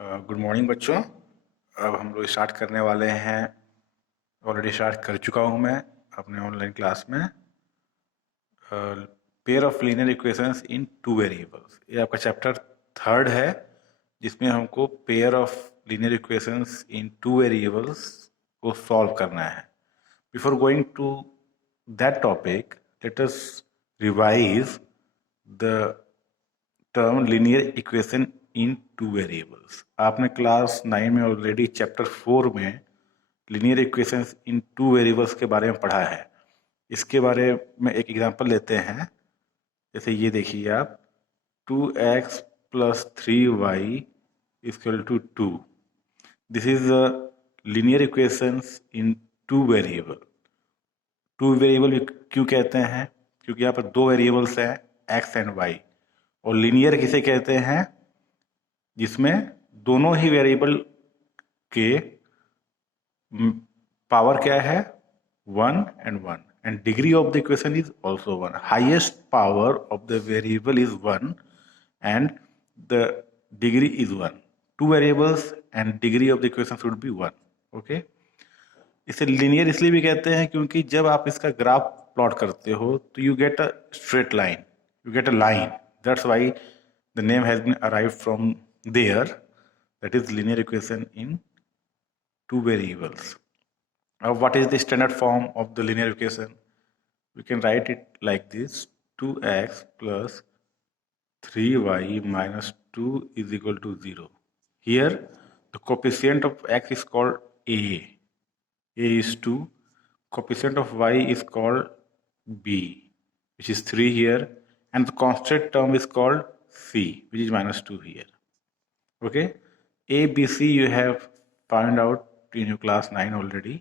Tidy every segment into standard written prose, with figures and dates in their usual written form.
Good morning बच्चों। अब हम लोग स्टार्ट करने वाले हैं। ऑलरेडी स्टार्ट कर चुका हूं मैं अपने ऑनलाइन क्लास में। Pair of linear equations in two variables, ये आपका चैप्टर 3 है, जिसमें हमको pair of linear equations in two variables को सॉल्व करना है। Before going to that topic, let us revise the term linear equation in two variables. आपने class 9 में ऑलरेडी चैप्टर 4 में linear equations in two variables के बारे में पढ़ा है। इसके बारे में एक एग्जांपल लेते हैं। जैसे ये देखिए आप, 2x plus 3y equal to 2। This is linear equations in two variable. Two variable क्यों कहते हैं? क्योंकि यहाँ पर दो वेरिएबल्स हैं, x एंड y। और लीनियर किसे कहते हैं? जिसमें दोनों ही वेरिएबल के पावर क्या है? 1 and 1, and degree of the equation is also 1. Highest power of the variable is 1 and the degree is 1. Two variables and degree of the equation should be 1. Okay. इसे linear इसलिए भी कहते हैं क्योंकि जब आप इसका ग्राफ प्लॉट करते हो तो you get a straight line, you get a line. That's why the name has been arrived from there, that is linear equation in two variables. Now what is the standard form of the linear equation? We can write it like this: 2x plus 3y minus 2 is equal to 0. Here the coefficient of x is called a is 2, coefficient of y is called b, which is 3 here, and the constant term is called c, which is minus 2 here. Okay, a, b, c you have found out in your class 9 already.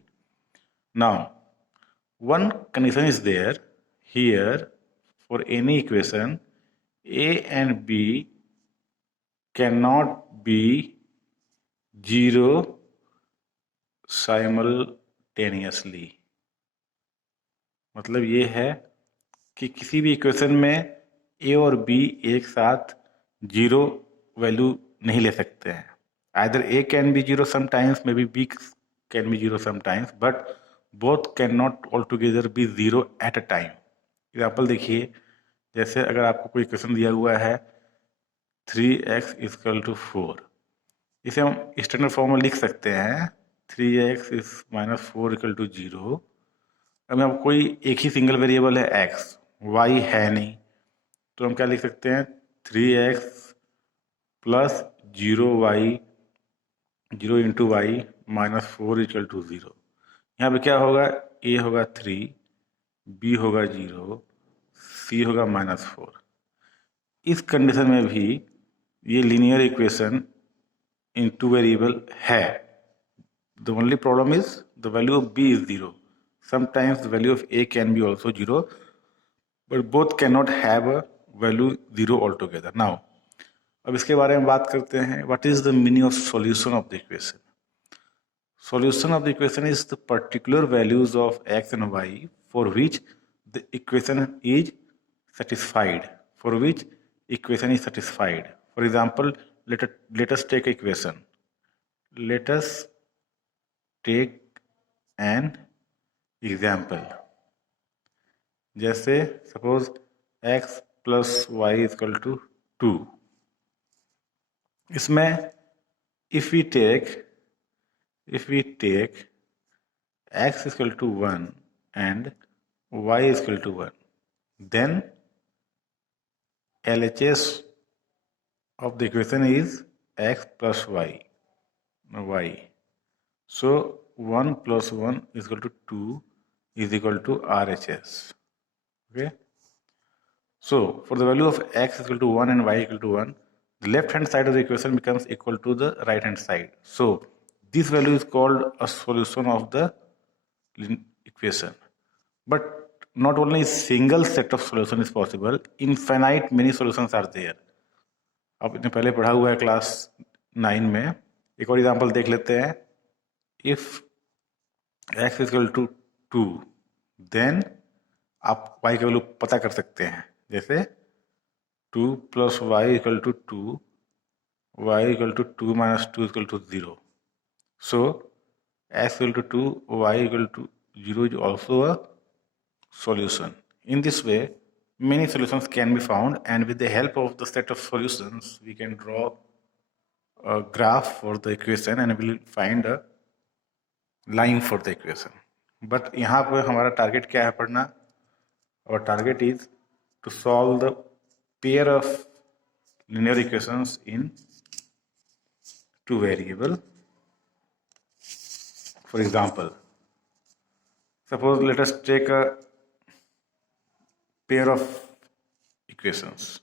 Now one condition is there here: for any equation, a and b cannot be 0 simultaneously. मतलब ये है कि किसी भी equation में a और b एक साथ 0 वैल्यू नहीं ले सकते हैं। Either a can be 0 sometimes, maybe b can be 0 sometimes, but both cannot altogether be 0 at a time. Example देखिए, जैसे अगर आपको कोई क्वेश्चन दिया हुआ है 3x इक्वल टू 4, इसे हम स्टैंडर्ड फॉर्म में लिख सकते हैं 3x is minus 4 equal to 0। अब हम कोई एक ही सिंगल वेरिएबल है x, y है नहीं, तो हम क्या लिख सकते हैं 3x plus 0y 0 into Y minus 4 equal to 0। यहाँ पे क्या होगा? a होगा 3, b होगा 0, c होगा माइनस 4। इस कंडीशन में भी ये linear equation in two variable है। The only problem is the value of b is 0. Sometimes the value of a can be also 0, but both cannot have a value 0 altogether. Now, अब इसके बारे में बात करते हैं. What is the meaning of solution of the equation? Solution of the equation is the particular values of x and y for which the equation is satisfied. For which equation is satisfied. For example, let us take equation. Let us take an example. जैसे suppose x plus Y equal to 2। इसमें if we take x equal to 1 and y equal to 1, then LHS of the equation is x plus y. So 1 plus 1 is equal to 2 is equal to RHS. Okay. So for the value of x is equal to 1 and y equal to 1, the left hand side of the equation becomes equal to the right hand side. So this value is called a solution of the equation. But not only single set of solution is possible, infinite many solutions are there. आपने पहले पढ़ा हुआ है class 9 में। एक और example देख लेते हैं। If x is equal to 2, then आप y की वैल्यू पता कर सकते हैं। जैसे 2 plus Y equal to 2 y equal to 2 minus 2 is equal to 0. So x equal to 2, y equal to 0 is also a solution. In this way, many solutions can be found, and with the help of the set of solutions, we can draw a graph for the equation and we will find a line for the equation. But यहाँ पर हमारा target क्या है पढ़ना? Our target is to solve the pair of linear equations in two variables. For example, suppose let us take a pair of equations.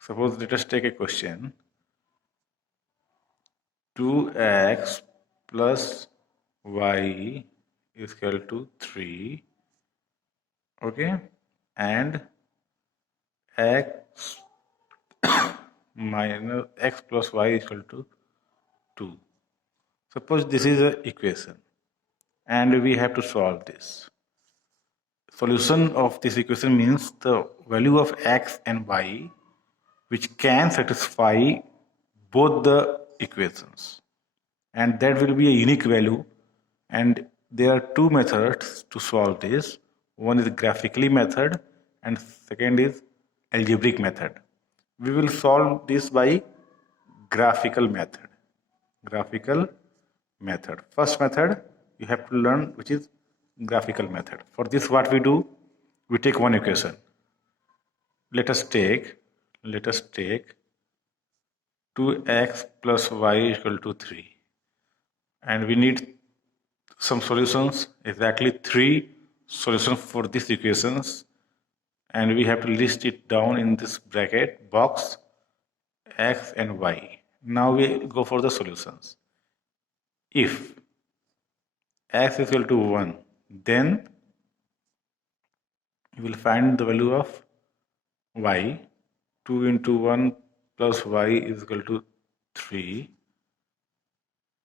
Suppose let us take a question 2x plus y is equal to 3, okay, and x minus x plus y is equal to 2. Suppose this is an equation and we have to solve this. Solution of this equation means the value of x and y which can satisfy both the equations, and that will be a unique value. And there are two methods to solve this. One is graphically method and second is algebraic method. We will solve this by graphical method. First method you have to learn, which is graphical method. For this, what we do, we take one equation. Let us take 2x plus y is equal to 3, and we need some solutions, exactly 3 solutions for these equations, and we have to list it down in this bracket box, x and y. Now we go for the solutions. If x is equal to 1, then you will find the value of y. 2 into 1 plus y is equal to 3.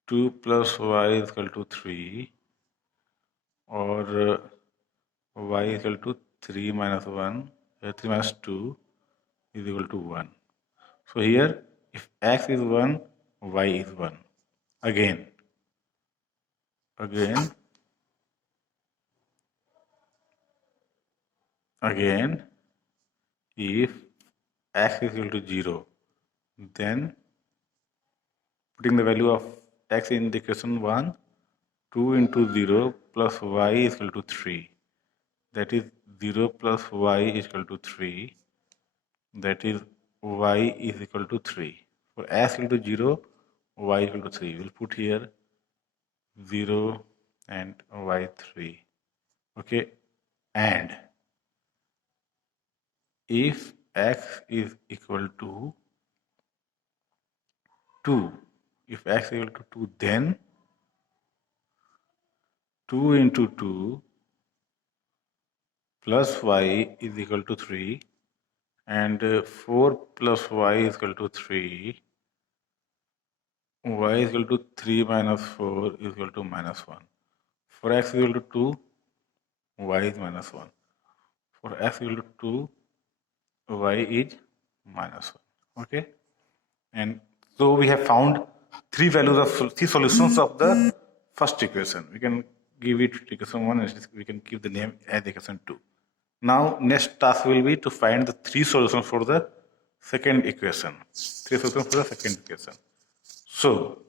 2 plus y is equal to 3, or y is equal to 3 minus 1, 3 minus 2 is equal to 1. So here, if x is 1, y is 1. Again, if x is equal to 0, then putting the value of x in the equation 1, 2 into 0 plus y is equal to 3. That is 0 plus y is equal to 3. That is y is equal to 3. For x equal to 0, y equal to 3. We'll put here 0 and y 3. Okay. And if x is equal to 2, then 2 into 2 plus y is equal to 3, and 4 plus y is equal to 3. Y is equal to 3 minus 4 is equal to minus 1. For x is equal to 2, y is minus 1. For x is equal to 2, y is minus 1. Okay. And so we have found three solutions of the first equation. We can give it equation 1 and we can give the name as equation 2. Now next task will be to find the three solutions for the second equation. So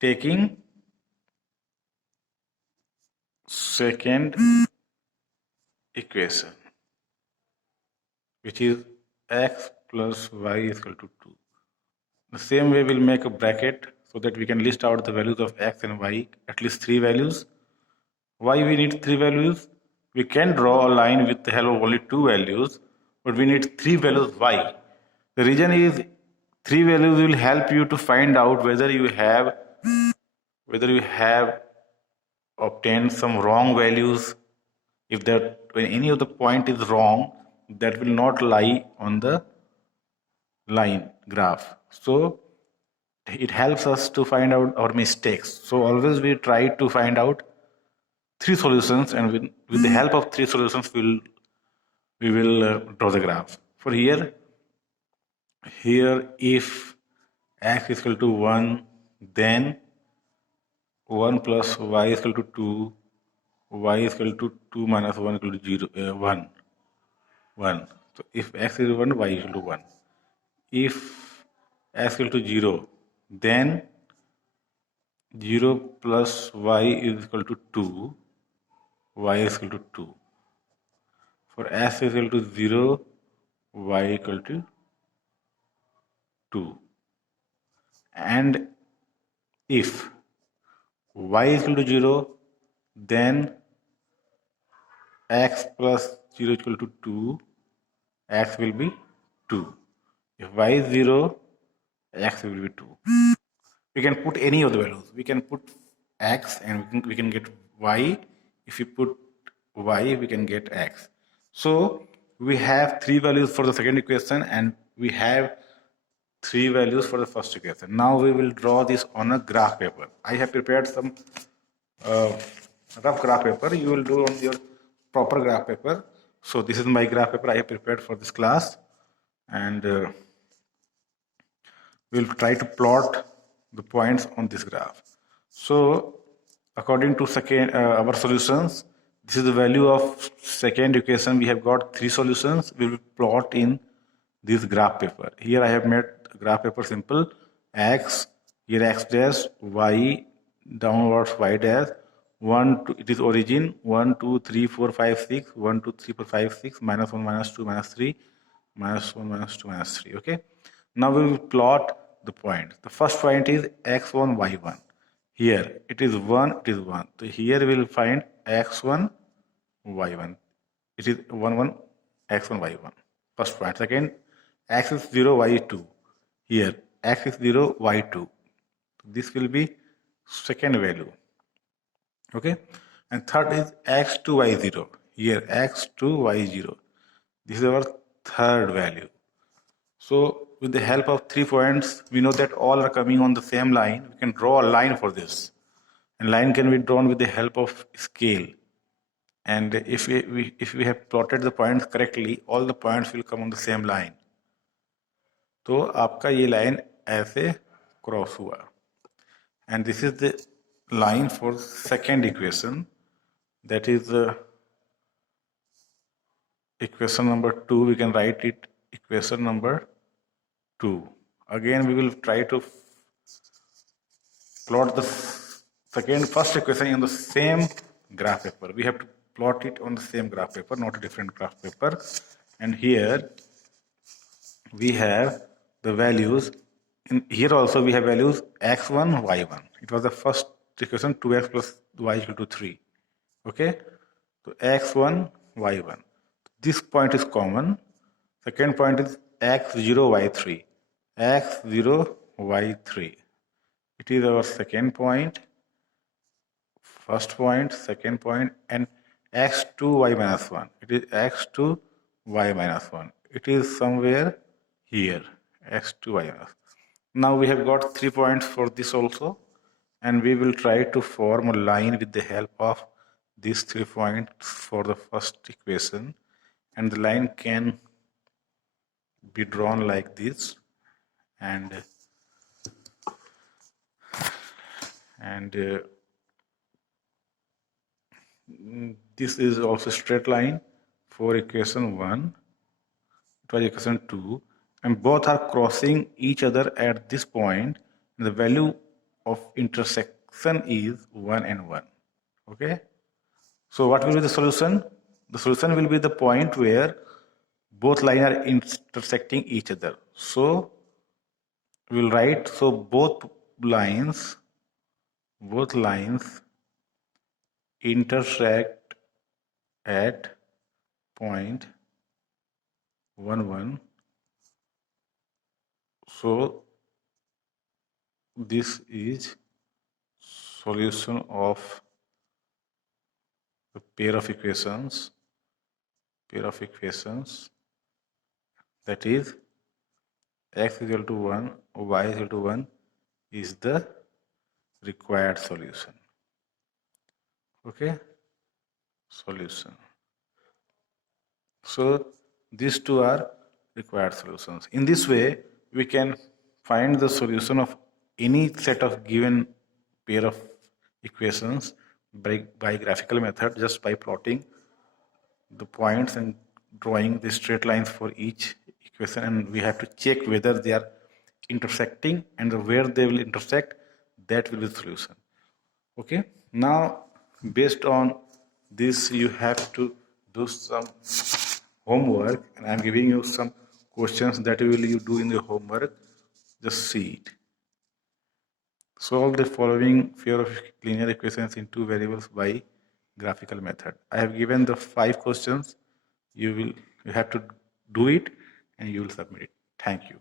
taking second equation, which is x plus y is equal to 2. The same way we'll make a bracket so that we can list out the values of x and y, at least 3 values. Why we need 3 values? We can draw a line with the help of only 2 values, but we need 3 values. Why? The reason is 3 values will help you to find out whether you have obtained some wrong values. If that when any of the point is wrong, that will not lie on the line graph. So it helps us to find out our mistakes. So always we try to find out 3 solutions, and with the help of 3 solutions we will draw the graph. For here if x is equal to 1, then 1 plus y is equal to 2, y is equal to 2 minus 1 equal to 0, 1. 1. So if x is 1, y is equal to 1. If x is equal to 0, then 0 plus y is equal to 2, y is equal to 2. For x is equal to 0, y equal to 2. And if y is equal to 0, then x plus 0 is equal to 2, x will be 2. If y is 0, x will be 2. We can put any of the values. We can put x and we can get y. If we put y, we can get x. So we have 3 values for the second equation and we have 3 values for the first equation. Now we will draw this on a graph paper. I have prepared some rough graph paper. You will do on your proper graph paper. So this is my graph paper I have prepared for this class, and we'll try to plot the points on this graph. So according to our solutions, this is the value of second equation. We have got 3 solutions. We will plot in this graph paper. Here I have made graph paper simple. X, here x dash, y downwards y dash, 1 2, it is origin, 1 2 3 4 5 6, 1 2 3 4 5 6, minus 1 minus 2 minus 3, minus 1 minus 2 minus 3. Okay, now we will plot the point. The first point is x1 y1. Here it is 1, it is 1. So here we will find x1 y1. It is 1 1 x1 y1. First point. Second, x is 0 y is 2. Here x is 0 y2. This will be second value. Okay, and third is x2 y0. Here x2 y0. This is our third value. So with the help of 3 points, we know that all are coming on the same line. We can draw a line for this, and line can be drawn with the help of scale. And if we have plotted the points correctly, all the points will come on the same line. तो आपका ये line ऐसे cross हुआ, and this is the line for second equation, that is equation number 2. We can write it equation number 2. Again we will try to plot the first equation in the same graph paper. We have to plot it on the same graph paper, not a different graph paper. And here we have the values. Here also we have values x1 y1. It was the first equation, 2x plus y equal to 3. Okay, so x1 y1, this point is common. Second point is x0 y3. x0 y3, it is our second point, first point, second point, and x2 y minus 1. It is x2 y minus 1. It is somewhere here, x2 y minus 1. Now we have got 3 points for this also, and we will try to form a line with the help of these 3 points for the first equation, and the line can be drawn like this, and this is also straight line for equation 1. It was equation 2, and both are crossing each other at this point. The value of intersection is 1 and 1. Okay, so what will be the solution? The solution will be the point where both lines are intersecting each other. So we will write, so both lines intersect at point 1 1. So this is solution of the pair of equations, that is x is equal to 1, y is equal to 1 is the required solution. Okay, solution. So these two are required solutions. In this way we can find the solution of any set of given pair of equations by graphical method, just by plotting the points and drawing the straight lines for each equation, and we have to check whether they are intersecting, and where they will intersect, that will be the solution. Okay, now based on this you have to do some homework, and I'm giving you some questions that you do in the homework. Just see it. Solve the following pair of linear equations in two variables by graphical method. I have given the 5 questions. You have to do it and you will submit it. Thank you.